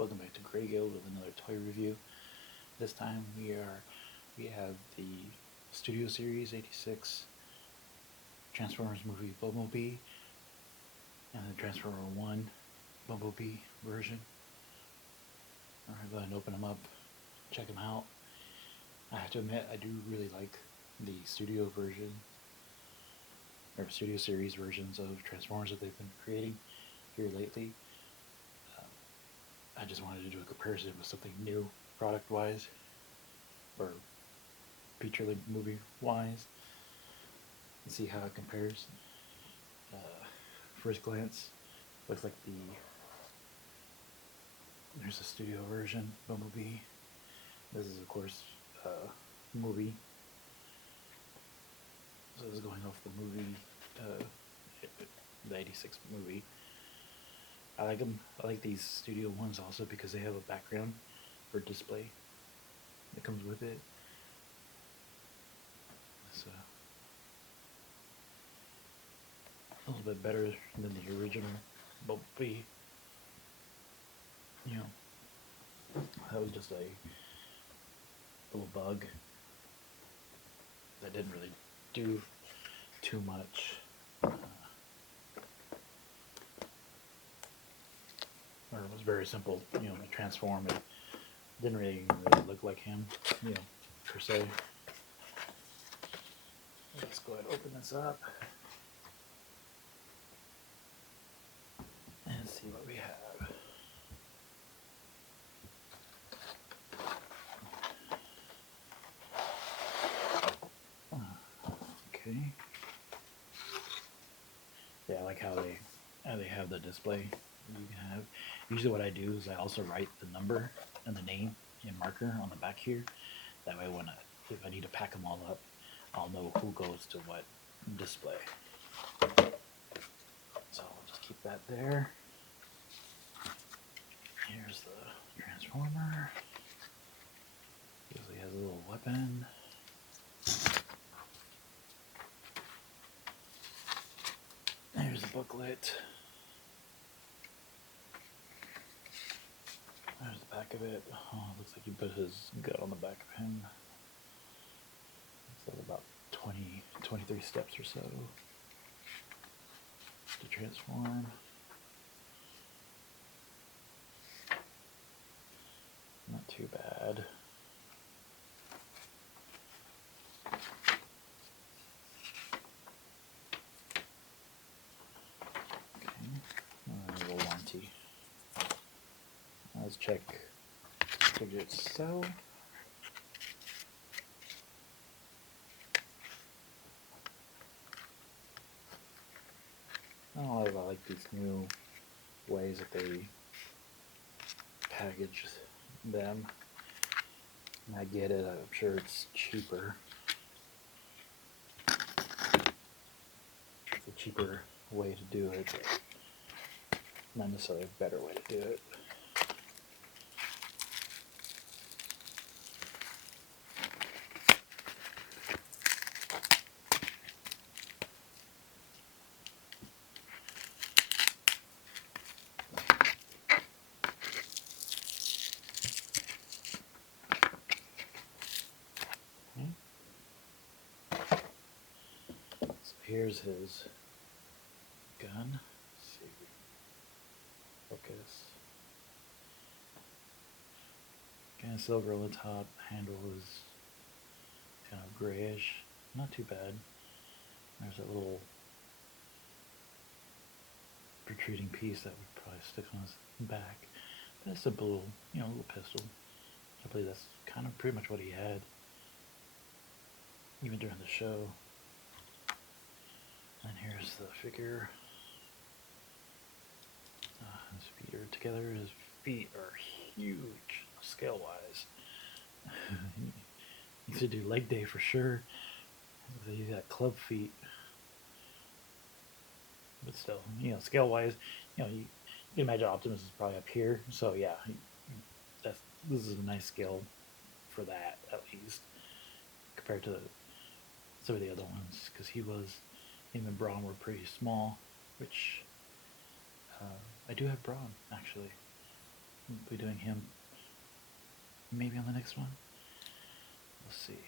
Welcome back to Greyguild with another toy review. This time we have the Studio Series 86 Transformers movie BumbleBee and the Transformer 1 BumbleBee version. Alright, go ahead and open them up, check them out. I have to admit, I do really like the studio version, or Studio Series versions of Transformers that they've been creating here lately. I just wanted to do a comparison with something new, product-wise, or feature-length movie-wise, and see how it compares. First glance, looks like there's a studio version, BumbleBee. This is, of course, movie. So this is going off the movie, the 86 movie. I like them. I like these studio ones also because they have a background for display that comes with it. It's a little bit better than the original BumbleBee. You know, that was just a little bug that didn't really do too much. Or it was very simple, to transform. It didn't really look like him, per se. Let's go ahead and open this up and see what we have. Okay. Yeah, I like how they have the display. You can have. Usually, what I do is I also write the number and the name in marker on the back here. That way, if I need to pack them all up, I'll know who goes to what display. So I'll just keep that there. Here's the Transformer. Usually has a little weapon. Here's the booklet. There's the back of it. Oh, looks like he put his gut on the back of him. It's like about 23 steps or so to transform. Not too bad. Okay, a little warranty. Let's check Fidget Cell. Oh, I like these new ways that they package them. I get it, I'm sure it's cheaper. It's a cheaper way to do it, but not necessarily a better way to do it. So here's his gun. Let's see. Focus. Kind of silver on the top. Handle is kind of grayish. Not too bad. There's that little protruding piece that would probably stick on his back. But it's a little, little pistol. I believe that's kind of pretty much what he had, even during the show. And here's the figure. His feet are together. His feet are huge, scale-wise. He needs to do leg day for sure. He's got club feet. But still, scale-wise, you can imagine Optimus is probably up here. So yeah, this is a nice scale for that, at least, compared to some of the other ones, because him and Brawn were pretty small, which I do have Brawn, actually. We'll be doing him maybe on the next one. We'll see.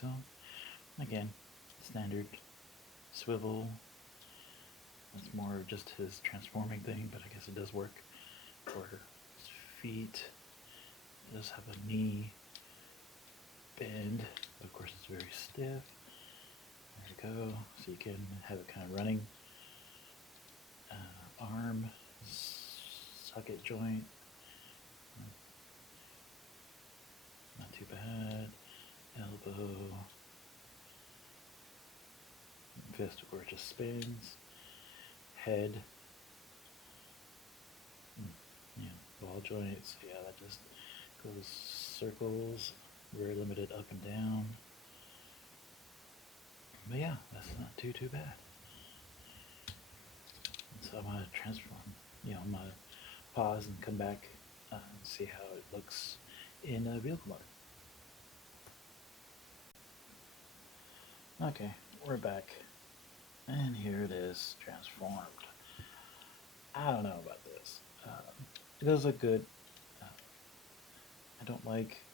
So, again, standard swivel. It's more just his transforming thing, but I guess it does work for his feet. It does have a knee bend, but of course it's very stiff. There you go. So you can have it kind of running. Arm, socket joint. Not too bad. Elbow. Fist, of course, just spins. Head. Yeah, ball joints. Yeah, that just goes circles. Very limited up and down. But yeah, that's not too bad. So I'm gonna transform. I'm gonna pause and come back and see how it looks in vehicle mode. Okay, we're back, and here it is, transformed. I don't know about this. It does look good. I don't like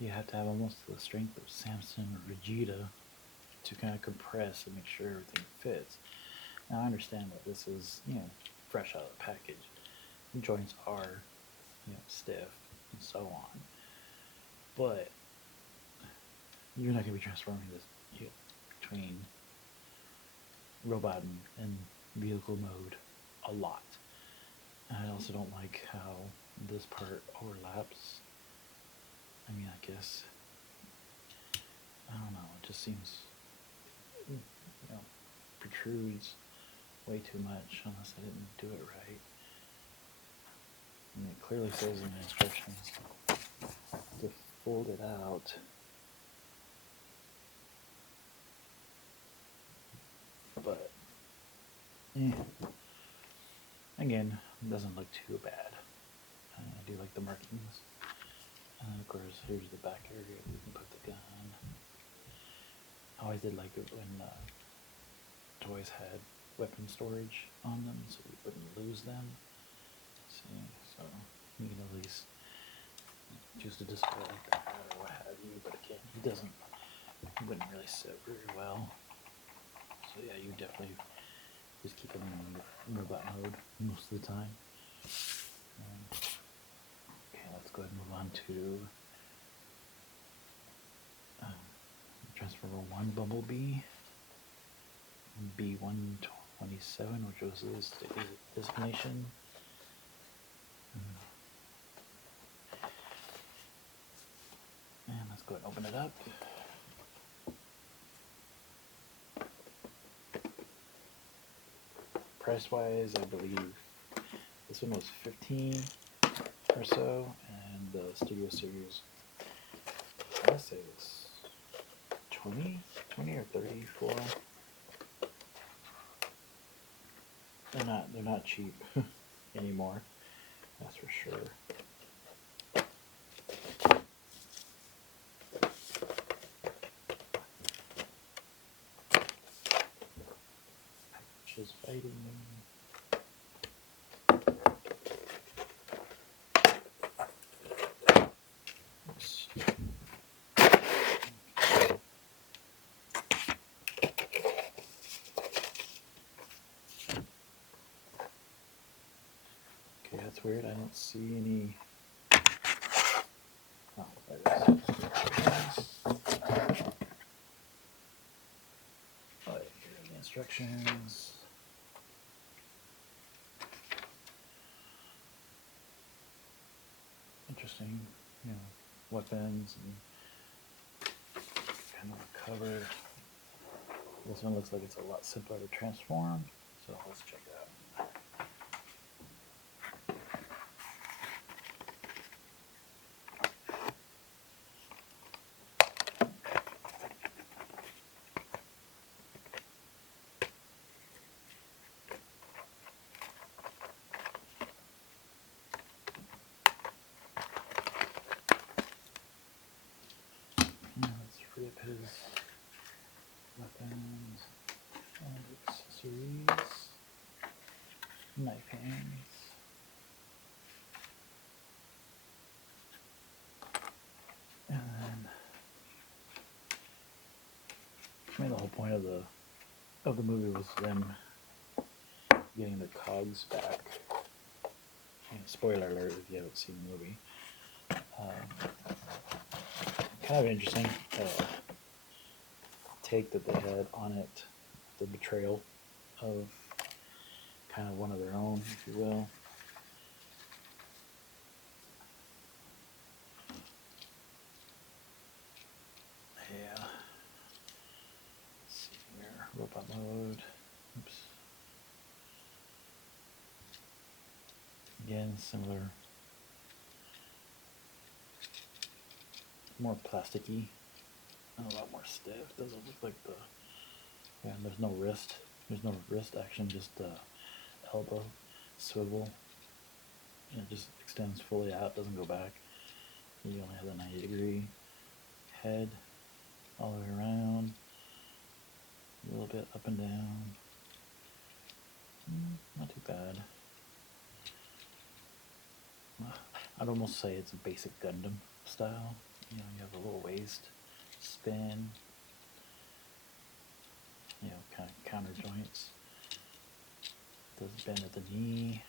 you have to have almost the strength of Samson or Vegeta to kind of compress and make sure everything fits. Now I understand that this is, fresh out of the package. The joints are, stiff and so on. But you're not going to be transforming this between robot and vehicle mode a lot. And I also don't like how this part overlaps. I mean, I guess, I don't know, it just seems, protrudes way too much unless I didn't do it right. I mean, it clearly says in the instructions to fold it out. But, again, it doesn't look too bad. I do like the markings. And of course, here's the back area where you can put the gun. I always did like it when toys had weapon storage on them, so you wouldn't lose them. See, so you can at least choose to display like that or what have you. But again, he wouldn't really sit very well. So yeah, you definitely just keep him in robot mode most of the time. Okay, let's go ahead and move on to Transformer 1 BumbleBee, B-127, which was his designation. And let's go ahead and open it up. Price-wise, I believe this one was $15 or so, and the Studio Series, I want to say it was 20 or 34. They're not cheap anymore, that's for sure. She's fighting. Okay, that's weird. I don't see any. Oh, there it is. Oh, here are the instructions. Interesting, weapons and kind of a cover. This one looks like it's a lot simpler to transform, so let's check it out. Let's free up his weapons and accessories, knife hands. I mean, the whole point of the movie was them getting the cogs back. And spoiler alert if you haven't seen the movie. Kind of interesting take that they had on it, the betrayal of kind of one of their own, if you will. Yeah. Let's see here. Robot mode. Oops. Again, similar. More plasticky. And a lot more stiff. Doesn't look like the. Yeah, and there's no wrist. There's no wrist action, just the elbow swivel. And it just extends fully out, doesn't go back. You only have the 90-degree head all the way around. A little bit up and down. Not too bad. I'd almost say it's a basic Gundam style. You know, you have a little waist, spin, you know, kind of counter joints. Does bend at the knee.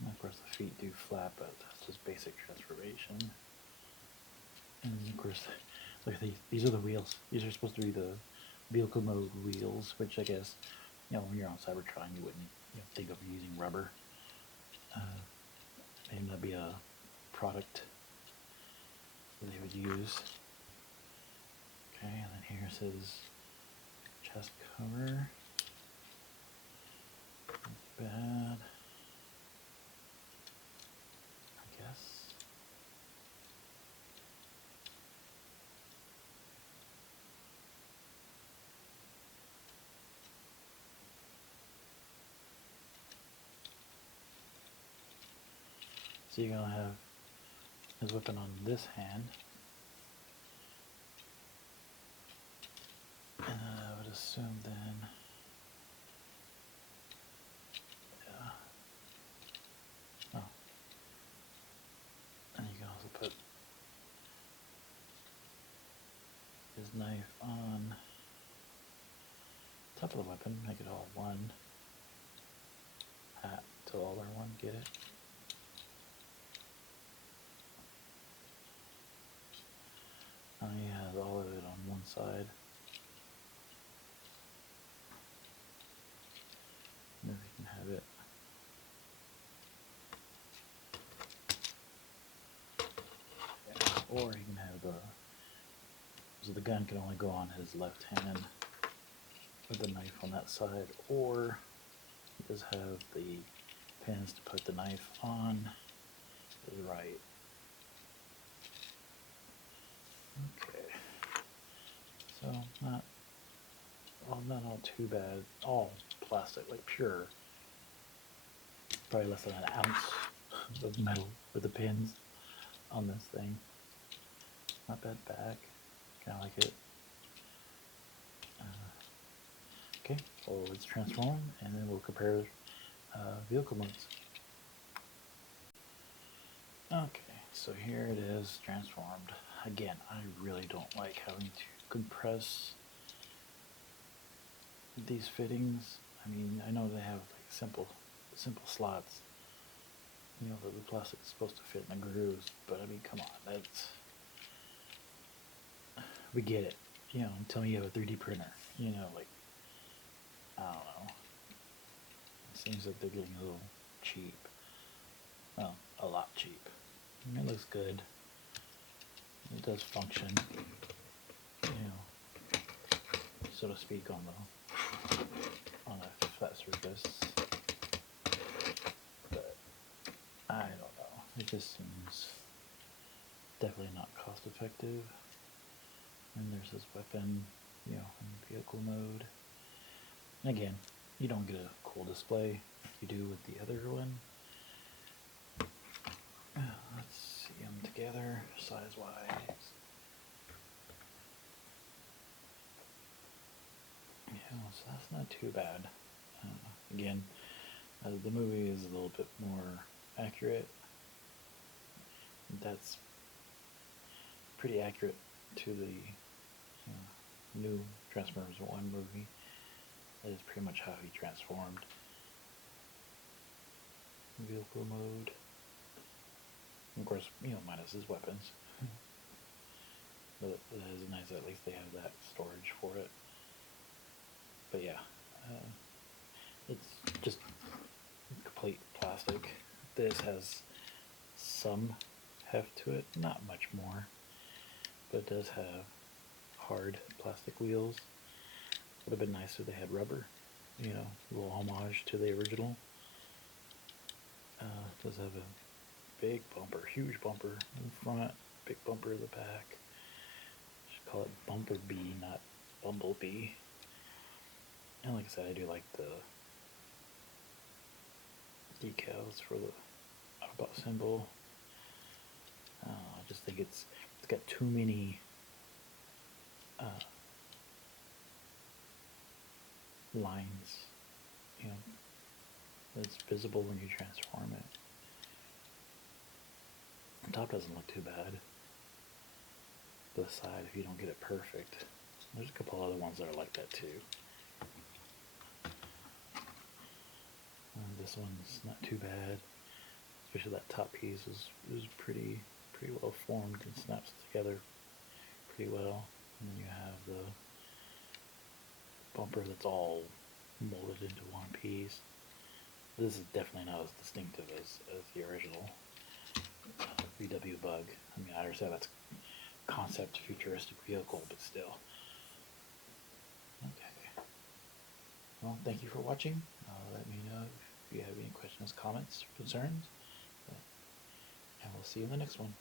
And of course the feet do flap, but that's just basic transformation. And of course, look at these. These are the wheels. These are supposed to be the vehicle mode wheels, which I guess, you know, when you're on Cybertron, you wouldn't, you know, think of using rubber. Maybe that'd be a product that they would use. Okay, and then here's his chest cover. Not bad, I guess. So you're gonna have his weapon on this hand. And I would assume then, yeah. Oh. And you can also put his knife on top of the weapon, make it all one. Hat till all are one, get it? Now you have all of it on one side. And if you can have it. Yeah. Or you can have the, so the gun can only go on his left hand with the knife on that side, or he does have the pins to put the knife on his right. Okay. So not all too bad. All plastic, like pure. Probably less than an ounce of metal with the pins on this thing. Not bad back. Kind of like it. Okay, well, let's transform and then we'll compare vehicle modes. Okay, so here it is transformed. Again, I really don't like having to compress these fittings. I mean, I know they have like simple slots. You know, the plastic is supposed to fit in the grooves, but I mean, come on, we get it. You know, until you have a 3D printer, you know, like, I don't know. It seems like they're getting a little cheap. Well, a lot cheap. I mean, it looks good. It does function, you know, so to speak, on a flat surface. But I don't know. It just seems definitely not cost effective. And there's this weapon, you know, in vehicle mode. And again, you don't get a cool display like you do with the other one. Let's see them together, size-wise. Yeah, so that's not too bad. Again, the movie is a little bit more accurate. That's pretty accurate to the new Transformers 1 movie. That is pretty much how he transformed. Vehicle mode. Of course, minus his weapons. But it is nice at least they have that storage for it. But yeah, it's just complete plastic. This has some heft to it, not much more, but it does have hard plastic wheels. Would have been nice if they had rubber, a little homage to the original. It does have a big bumper, huge bumper in front, big bumper in the back. Should call it BumbleBee, not BumbleBee. And like I said, I do like the decals for the Autobot symbol. I just think it's got too many lines, that's visible when you transform it. The top doesn't look too bad. The side, if you don't get it perfect. There's a couple other ones that are like that too. And this one's not too bad. Especially that top piece is pretty well formed and snaps together pretty well. And then you have the bumper that's all molded into one piece. This is definitely not as distinctive as the original VW Bug. I mean, I understand that's concept futuristic vehicle, but still. Okay. Well, thank you for watching. Let me know if you have any questions, comments, concerns, and we'll see you in the next one.